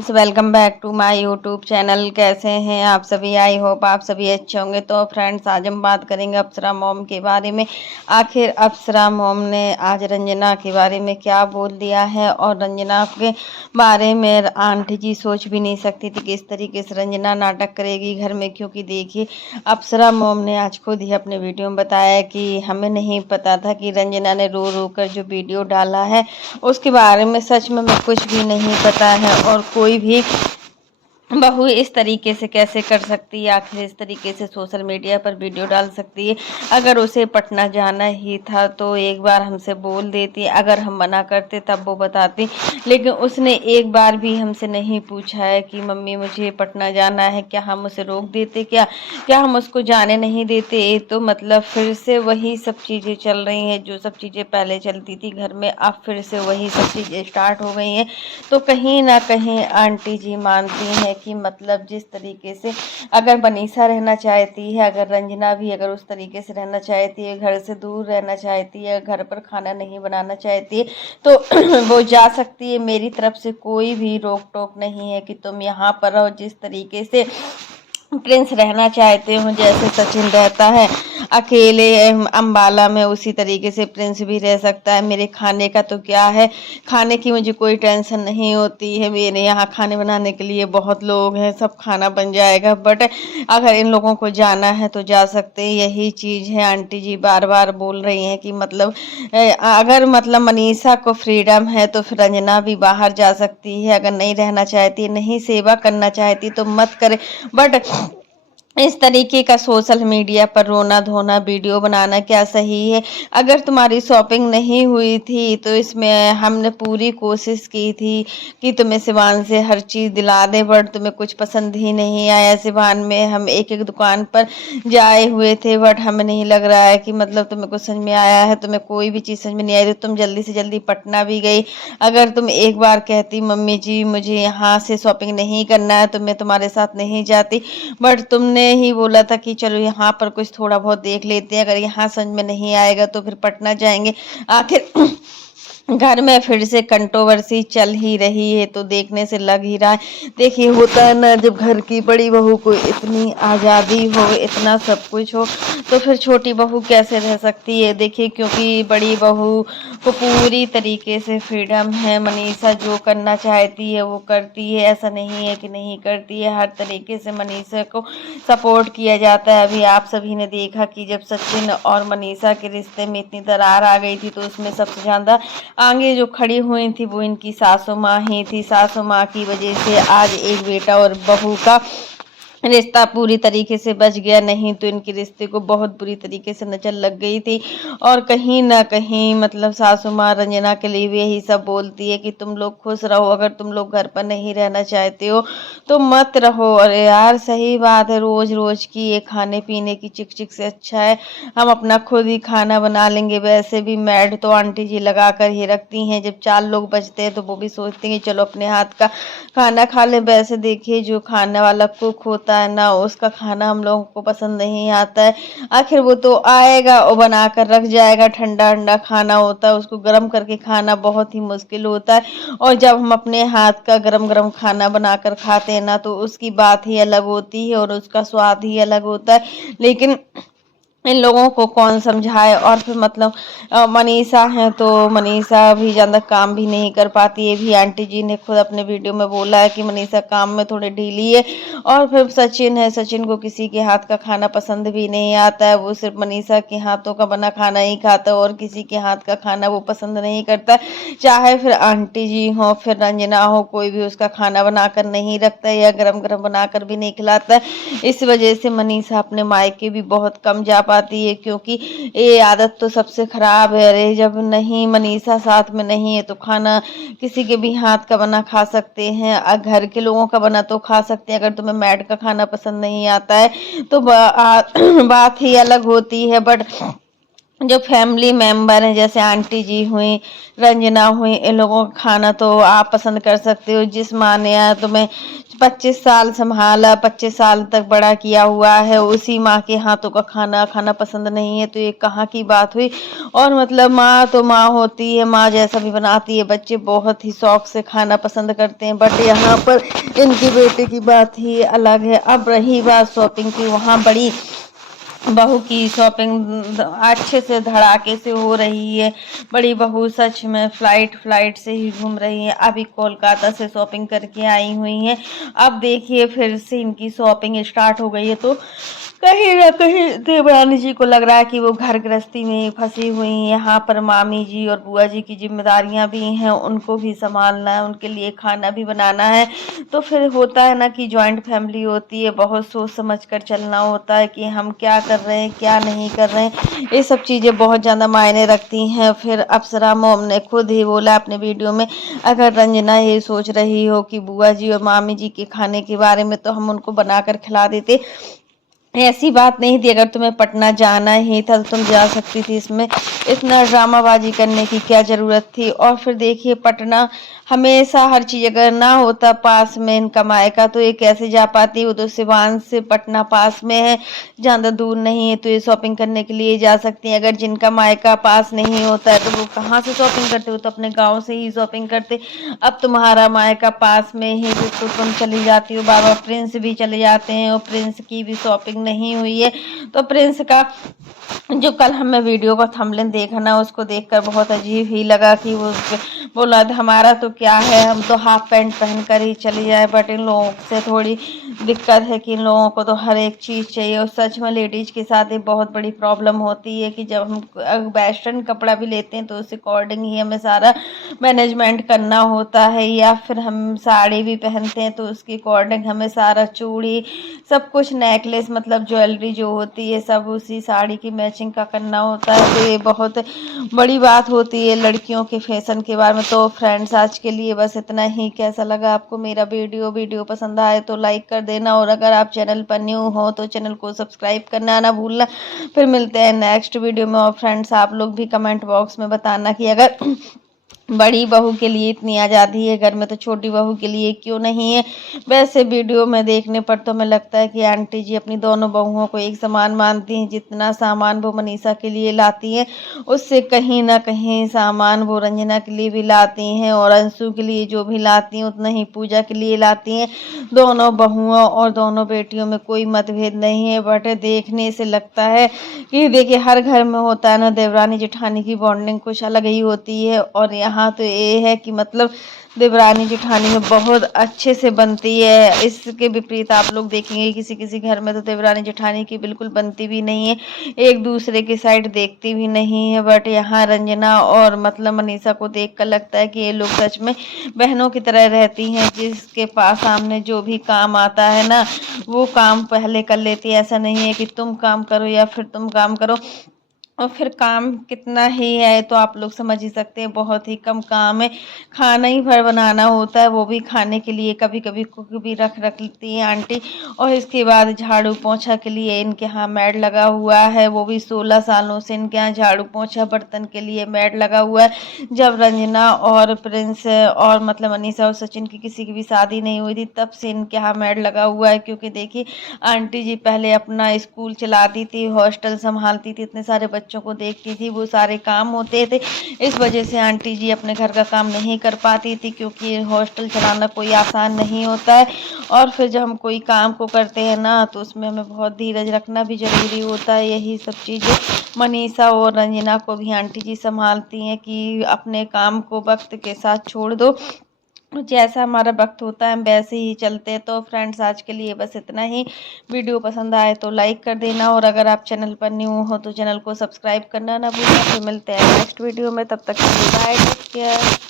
Welcome back to my YouTube channel. कैसे हैं आप सभी? आई होप आप सभी अच्छे होंगे। तो फ्रेंड्स, आज हम बात करेंगे अप्सरा मॉम के बारे में। आखिर अप्सरा मॉम ने आज रंजना के बारे में क्या बोल दिया है, और रंजना के बारे में आंटी जी सोच भी नहीं सकती थी कि इस तरीके से रंजना नाटक करेगी घर में। क्योंकि देखिए, अप्सरा मॉम ने आज खुद ही अपने वीडियो में बताया कि हमें नहीं पता था कि रंजना ने रो रो कर जो वीडियो डाला है उसके बारे में सच में हमें कुछ भी नहीं पता है, और कोई भी बहू इस तरीके से कैसे कर सकती है, आखिर इस तरीके से सोशल मीडिया पर वीडियो डाल सकती है। अगर उसे पटना जाना ही था तो एक बार हमसे बोल देती, अगर हम मना करते तब वो बताती। लेकिन उसने एक बार भी हमसे नहीं पूछा है कि मम्मी मुझे पटना जाना है, क्या हम उसे रोक देते, क्या क्या हम उसको जाने नहीं देते। तो मतलब फिर से वही सब चीज़ें चल रही हैं, जो सब चीज़ें पहले चलती थी घर में, अब फिर से वही सब चीज़ें स्टार्ट हो गई हैं। तो कहीं ना कहीं आंटी जी मानती हैं कि मतलब जिस तरीके से अगर मनीषा रहना चाहती है, अगर रंजना भी अगर उस तरीके से रहना चाहती है, घर से दूर रहना चाहती है, घर पर खाना नहीं बनाना चाहती है, तो वो जा सकती है। मेरी तरफ से कोई भी रोक टोक नहीं है कि तुम यहाँ पर रहो। जिस तरीके से प्रिंस रहना चाहते हो, जैसे सचिन रहता है अकेले अंबाला में, उसी तरीके से प्रिंस भी रह सकता है। मेरे खाने का तो क्या है, खाने की मुझे कोई टेंशन नहीं होती है। मेरे यहाँ खाने बनाने के लिए बहुत लोग हैं, सब खाना बन जाएगा। बट अगर इन लोगों को जाना है तो जा सकते हैं। यही चीज़ है, आंटी जी बार बार बोल रही हैं कि मतलब अगर मतलब मनीषा को फ्रीडम है तो फिर रंजना भी बाहर जा सकती है। अगर नहीं रहना चाहती, नहीं सेवा करना चाहती तो मत करे। बट इस तरीके का सोशल मीडिया पर रोना धोना वीडियो बनाना क्या सही है? अगर तुम्हारी शॉपिंग नहीं हुई थी तो इसमें हमने पूरी कोशिश की थी कि तुम्हें सिवान से हर चीज़ दिला दें, बट तुम्हें कुछ पसंद ही नहीं आया। सिवान में हम एक एक दुकान पर जाए हुए थे, बट हमें नहीं लग रहा है कि मतलब तुम्हें कुछ समझ में आया है। तुम्हें कोई भी चीज़ समझ में नहीं आई तो तुम जल्दी से जल्दी पटना भी गई। अगर तुम एक बार कहती मम्मी जी मुझे यहाँ से शॉपिंग नहीं करना है तो मैं तुम्हारे साथ नहीं जाती, बट तुमने ही बोला था कि चलो यहाँ पर कुछ थोड़ा बहुत देख लेते हैं, अगर यहाँ समझ में नहीं आएगा तो फिर पटना जाएंगे। आखिर घर में फिर से कंट्रोवर्सी चल ही रही है, तो देखने से लग ही रहा है। देखिए, होता है ना, जब घर की बड़ी बहू को इतनी आज़ादी हो, इतना सब कुछ हो, तो फिर छोटी बहू कैसे रह सकती है? देखिए, क्योंकि बड़ी बहू को पूरी तरीके से फ्रीडम है। मनीषा जो करना चाहती है वो करती है, ऐसा नहीं है कि नहीं करती है। हर तरीके से मनीषा को सपोर्ट किया जाता है। अभी आप सभी ने देखा कि जब सचिन और मनीषा के रिश्ते में इतनी दरार आ गई थी, तो उसमें सबसे ज़्यादा आगे जो खड़ी हुई थी वो इनकी सासू माँ ही थी। सासू माँ की वजह से आज एक बेटा और बहू का रिश्ता पूरी तरीके से बच गया, नहीं तो इनके रिश्ते को बहुत बुरी तरीके से नजर लग गई थी। और कहीं ना कहीं मतलब सासू माँ रंजना के लिए भी यही सब बोलती है कि तुम लोग खुश रहो, अगर तुम लोग घर पर नहीं रहना चाहते हो तो मत रहो। अरे यार, सही बात है, रोज रोज की ये खाने पीने की चिक चिक से अच्छा है हम अपना खुद ही खाना बना लेंगे। वैसे भी मैड तो आंटी जी लगा कर ही रखती हैं, जब 4 लोग बचते हैं तो वो भी सोचती हैं चलो अपने हाथ का खाना खा ले। वैसे देखिए, जो खाने वाला कुक होता है ना, उसका खाना हम लोगों को पसंद नहीं आता है। आखिर वो तो आएगा और बना कर रख जाएगा। ठंडा ठंडा खाना होता है, उसको गर्म करके खाना बहुत ही मुश्किल होता है। और जब हम अपने हाथ का गरम गरम खाना बनाकर खाते हैं ना, तो उसकी बात ही अलग होती है और उसका स्वाद ही अलग होता है। लेकिन इन लोगों को कौन समझाए? और फिर मतलब मनीषा है तो मनीषा भी ज़्यादा काम भी नहीं कर पाती है। भी आंटी जी ने खुद अपने वीडियो में बोला है कि मनीषा काम में थोड़ी ढीली है। और फिर सचिन है, सचिन को किसी के हाथ का खाना पसंद भी नहीं आता है, वो सिर्फ मनीषा के हाथों का बना खाना ही खाता है, और किसी के हाथ का खाना वो पसंद नहीं करता। चाहे फिर आंटी जी हो, फिर रंजना हो, कोई भी उसका खाना बनाकर नहीं रखता है या गरम गरम बनाकर भी नहीं खिलाता है। इस वजह से मनीषा अपने मायके भी बहुत कम जा पाती है, क्योंकि ये आदत तो सबसे खराब है। अरे, जब नहीं मनीषा साथ में नहीं है तो खाना किसी के भी हाथ का बना खा सकते हैं, घर के लोगों का बना तो खा सकते हैं। अगर तुम्हें मैड का खाना पसंद नहीं आता है तो बात ही अलग होती है। बट जो फैमिली मेंबर हैं जैसे आंटी जी हुई, रंजना हुई, इन लोगों का खाना तो आप पसंद कर सकते हो। जिस माँ ने तुम्हें 25 साल संभाला, 25 साल तक बड़ा किया हुआ है, उसी माँ के हाथों का खाना खाना पसंद नहीं है तो ये कहाँ की बात हुई। और मतलब माँ तो माँ होती है, माँ जैसा भी बनाती है, बच्चे बहुत ही शौक से खाना पसंद करते हैं। बट यहाँ पर इनकी बेटे की बात ही अलग है। अब रही बात शॉपिंग की, वहाँ बड़ी बहू की शॉपिंग अच्छे से धड़ाके से हो रही है। बड़ी बहू सच में फ्लाइट से ही घूम रही है। अभी कोलकाता से शॉपिंग करके आई हुई हैं। अब देखिए फिर से इनकी शॉपिंग स्टार्ट हो गई है, तो कहीं ना कहीं देवरानी जी को लग रहा है कि वो घर गृहस्थी में फंसी हुई हैं। यहाँ पर मामी जी और बुआ जी की जिम्मेदारियां भी हैं, उनको भी संभालना है, उनके लिए खाना भी बनाना है। तो फिर होता है ना कि जॉइंट फैमिली होती है, बहुत सोच समझ कर चलना होता है कि हम क्या कर रहे हैं क्या नहीं कर रहे हैं। ये सब चीज़ें बहुत ज़्यादा मायने रखती हैं। फिर अप्सरा मोम ने खुद ही बोला अपने वीडियो में, अगर रंजना ये सोच रही हो कि बुआ जी और मामी जी के खाने के बारे में, तो हम उनको बनाकर खिला देते। ऐसी बात नहीं थी, अगर तुम्हें पटना जाना ही था तो तुम जा सकती थी, इसमें इतना ड्रामाबाजी करने की क्या ज़रूरत थी। और फिर देखिए पटना हमेशा हर चीज़ अगर ना होता पास में इनका मायका, तो ये कैसे जा पाती। वो तो सिवान से पटना पास में है, ज़्यादा दूर नहीं है, तो ये शॉपिंग करने के लिए जा सकती हैं। अगर जिनका मायका पास नहीं होता है तो वो कहाँ से शॉपिंग करते, हो तो अपने गाँव से ही शॉपिंग करते। अब तुम्हारा मायका पास में ही, तो तुम चली जाती हो। बाबा प्रिंस भी चले जाते हैं और प्रिंस की भी शॉपिंग नहीं हुई है। तो प्रिंस का जो कल हमें वीडियो का थंबनेल देखा ना, उसको देखकर बहुत अजीब ही लगा कि वो बोला था हमारा तो क्या है, हम तो हाफ पैंट पहन कर ही चली जाए। बट इन लोगों से थोड़ी दिक्कत है कि इन लोगों को तो हर एक चीज़ चाहिए। और सच में लेडीज के साथ एक बहुत बड़ी प्रॉब्लम होती है कि जब हम वेस्टर्न कपड़ा भी लेते हैं तो उस अकॉर्डिंग ही हमें सारा मैनेजमेंट करना होता है, या फिर हम साड़ी भी पहनते हैं तो उसके अकॉर्डिंग हमें सारा चूड़ी सब कुछ नेकलेस मतलब ज्वेलरी जो होती है सब उसी साड़ी की मैचिंग का करना होता है। तो ये बहुत बड़ी बात होती है लड़कियों के फैशन के बारे में। तो फ्रेंड्स आज के लिए बस इतना ही। कैसा लगा आपको मेरा वीडियो पसंद आए तो लाइक कर देना, और अगर आप चैनल पर न्यू हो तो चैनल को सब्सक्राइब करना ना भूलना। फिर मिलते हैं नेक्स्ट वीडियो में। और फ्रेंड्स आप लोग भी कमेंट बॉक्स में बताना कि अगर बड़ी बहू के लिए इतनी आज़ादी है घर में तो छोटी बहू के लिए क्यों नहीं है। वैसे वीडियो में देखने पर तो हमें लगता है कि आंटी जी अपनी दोनों बहुओं को एक समान मानती हैं। जितना सामान वो मनीषा के लिए लाती हैं उससे कहीं ना कहीं सामान वो रंजना के लिए भी लाती हैं, और अंशु के लिए जो भी लाती हैं उतना ही पूजा के लिए लाती हैं। दोनों बहुओं और दोनों बेटियों में कोई मतभेद नहीं है। बट देखने से लगता है कि देखिए हर घर में होता है ना, देवरानी जेठानी की बॉन्डिंग कुछ अलग ही होती है। और यहाँ तो ये है कि मतलब देवरानी जेठानी में बहुत अच्छे से बनती है। इसके विपरीत आप लोग देखेंगे किसी किसी घर में तो देवरानी जेठानी की बिल्कुल बनती भी नहीं है, एक दूसरे की साइड देखती भी नहीं है। बट यहाँ रंजना और मतलब मनीषा को देख कर लगता है कि ये लोग सच में बहनों की तरह रहती हैं। जिसके पास सामने जो भी काम आता है ना वो काम पहले कर लेती है। ऐसा नहीं है कि तुम काम करो या फिर तुम काम करो। और फिर काम कितना ही है तो आप लोग समझ ही सकते हैं, बहुत ही कम काम है। खाना ही भर बनाना होता है, वो भी खाने के लिए कभी कभी कुक भी रख लेती है आंटी। और इसके बाद झाड़ू पोछा के लिए इनके यहाँ मैड लगा हुआ है, वो भी 16 सालों से इनके यहाँ झाड़ू पोछा बर्तन के लिए मैड लगा हुआ है। जब रंजना और प्रिंस और मतलब अनीसा और सचिन की किसी की भी शादी नहीं हुई थी तब से इनके यहाँ मैड लगा हुआ है। क्योंकि देखिए आंटी जी पहले अपना स्कूल चलाती थी, हॉस्टल संभालती थी, इतने सारे बच्चों को देखती थी, वो सारे काम होते थे। इस वजह से आंटी जी अपने घर का काम नहीं कर पाती थी, क्योंकि हॉस्टल चलाना कोई आसान नहीं होता है। और फिर जब हम कोई काम को करते हैं ना तो उसमें हमें बहुत धीरज रखना भी जरूरी होता है। यही सब चीज़ें मनीषा और रंजना को भी आंटी जी संभालती हैं कि अपने काम को वक्त के साथ छोड़ दो, जैसा हमारा वक्त होता है हम वैसे ही चलते हैं। तो फ्रेंड्स आज के लिए बस इतना ही। वीडियो पसंद आए तो लाइक कर देना, और अगर आप चैनल पर न्यू हो तो चैनल को सब्सक्राइब करना ना भूलना। फिर मिलते हैं नेक्स्ट वीडियो में, तब तक के लिए बाय, टेक केयर।